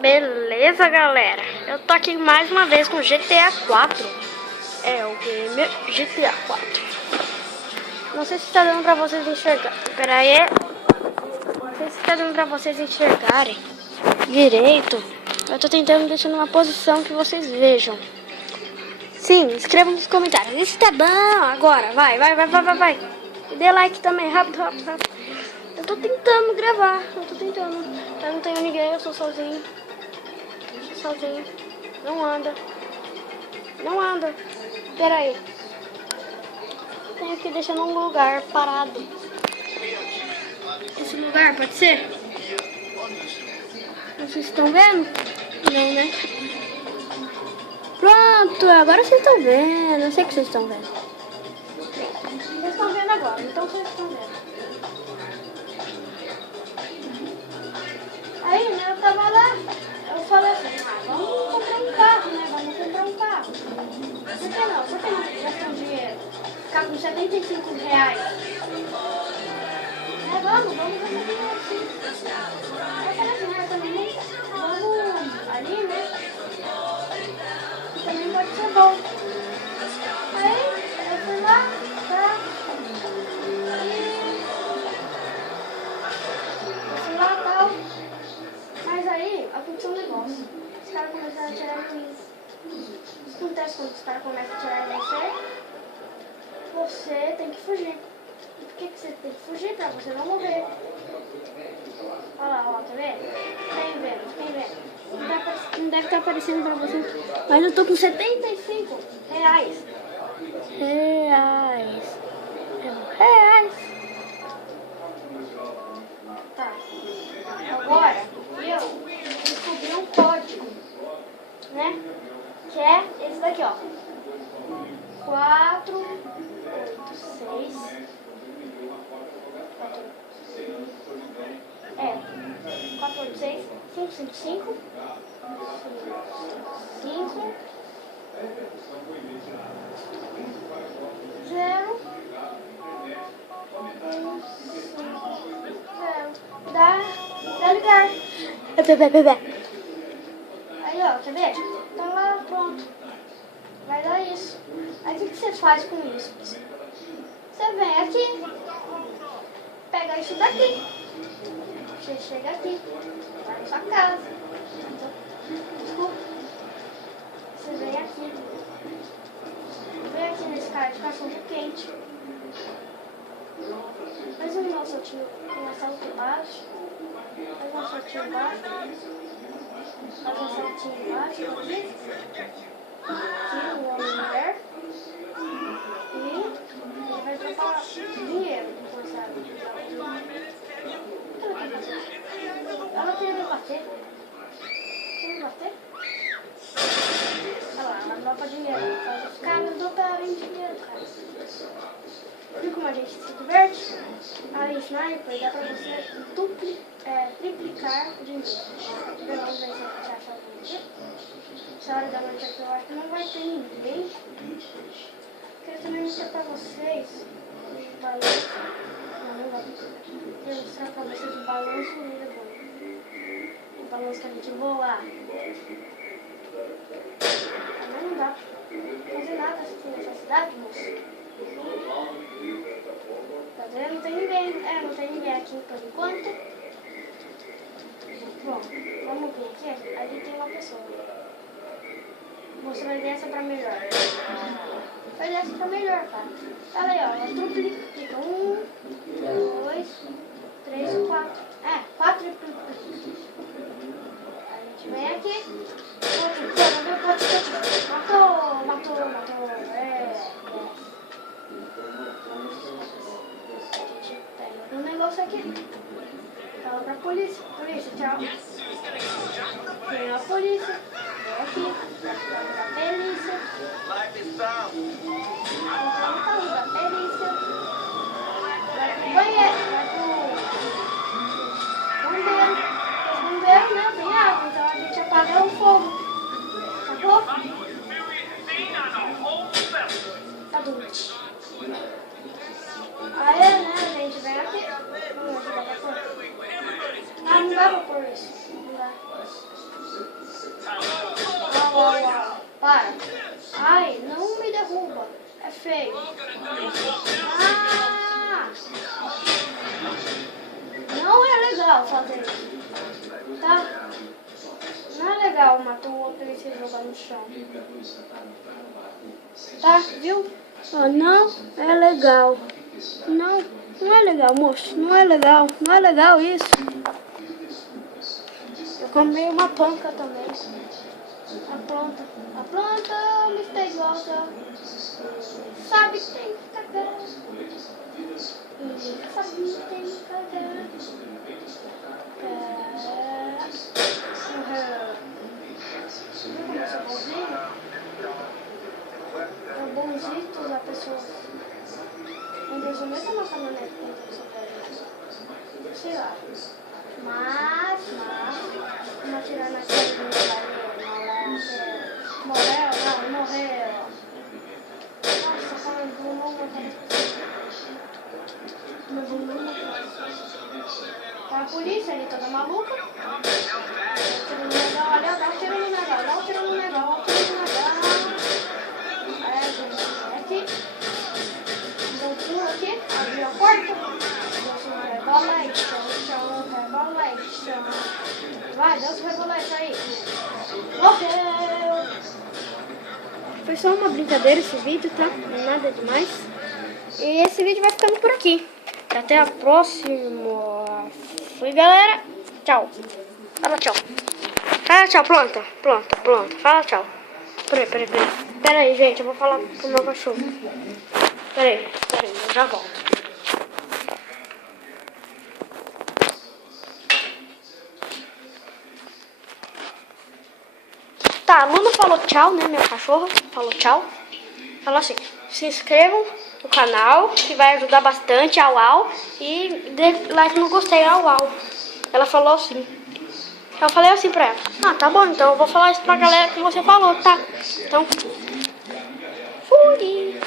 Beleza, galera? Eu tô aqui mais uma vez com GTA 4. É o game GTA 4. Não sei se tá dando pra vocês enxergar. Pera aí. Não sei se tá dando pra vocês enxergarem direito. Eu tô tentando deixar numa posição que vocês vejam. Sim, escrevam nos comentários. Isso tá bom. Agora, vai. E dê like também, rápido. Eu tô tentando gravar. Eu não tenho ninguém, eu sou sozinho. Não anda. Pera aí. Tenho que deixar num lugar parado. Esse lugar pode ser? Vocês estão vendo? Não, né? Pronto, agora vocês estão vendo. Eu sei que vocês estão vendo. Vocês estão vendo agora, então vocês estão vendo. Aí, né, eu tava lá. Eu falei assim, vamos comprar um carro, né? Por que não? Por que não gastar um dinheiro? Ficar com R$75. Vamos gastar dinheiro, sim. Aí eu falei assim, também vamos ali, né? Também pode ser bom. Aí eu fui lá, tá? Tal. Mas aí aconteceu um negócio. Os caras começaram a atirar em mim. O que acontece quando os caras começam a atirar em você? Você tem que fugir. E por que você tem que fugir? Pra você não morrer. Olha lá, ó, tá vendo? Quem vendo? Não deve estar aparecendo pra você. Mas eu tô com R$75. Tá. Agora, eu descobri um código, né? Que é esse daqui, ó. 486 555 5 0 Dá ligar. Aí, ó, quer ver? Tá lá, pronto. Vai dar isso. Aí, o que você faz com isso? Você vem aqui, pega isso daqui. Você chega aqui, vai na sua casa. Desculpa. Você vem aqui. Vem aqui nesse cara de cachorro quente. Faz um saltinho com a salto baixo. Faz um saltinho embaixo. Aqui. Tira o homem e mulher. E ele vai trocar dinheiro. Ela queria me bater. Olha lá, ela dropa dinheiro. Os caras droparem dinheiro, cara. Viu como a gente se diverte? A Sniper dá pra você triplicar o dinheiro. Vamos ver se a gente acha algum dia. Essa hora da noite aqui eu acho que não vai ter ninguém. Quero também mostrar pra vocês o balanço. Não vai. Quero mostrar pra vocês o balanço do o balanço que a gente voa. Mas não dá pra fazer nada assim nessa cidade, moço. Tá vendo? Não tem ninguém aqui por enquanto. Bom, vamos vir aqui. Ali tem uma pessoa. Você vai descer pra melhor. Cara. Olha aí, ó. Ela triplica. 1, 2, 3, 4. 4 triplica. A gente vem aqui. Matou. Pega um negócio aqui. Fala pra polícia. Polícia, tchau. Vem a polícia. Vem aqui. Fala pra polícia. Vou no carro da polícia. Vai pro banheiro. Vai pro bombeiro. Os bombeiros, né? Tem água, então a gente apaga o fogo. Sacou? Adulto. Aí, né, a gente vem aqui. Vamos ajudar pra pôr. Não dá pra pôr isso. Não dá. Para. Ai, não me derruba. É feio. Ah! Não é legal fazer isso. Tá? Não é legal matar o outro e se jogar no chão. Tá? Viu? Oh, não é legal. Não é legal, moço. Não é legal. Não é legal isso. Eu comprei uma panca também. A planta me está volta. Sabe que tem que cagar. Sabe que tem que cagar. É bonzito da pessoa. Um resumo tá uma caminhonete sei lá. Mas vamos atirar na cara morreu. Nossa, falando do não tá a polícia ali toda maluca. Dá um tiro no negócio. Aqui. Dá um pulo aqui, abriu a porta. Rebola e chão. Vai, dá os reboletes aí. Morreu! Foi só uma brincadeira esse vídeo, tá? Nada demais. E esse vídeo vai ficando por aqui. Até a próxima. Fui, galera. Tchau. Fala tchau. Fala tchau, planta. Fala tchau. Pera aí, gente. Eu vou falar pro meu cachorro. Pera aí, eu já volto. Tá, a Luna falou tchau, né? Minha cachorra falou tchau. Falou assim: se inscrevam no canal, que vai ajudar bastante. Au. E dê like no gostei. Au. Ela falou assim. Eu falei assim pra ela: ah, tá bom, então eu vou falar isso pra galera que você falou, tá? Então, fui.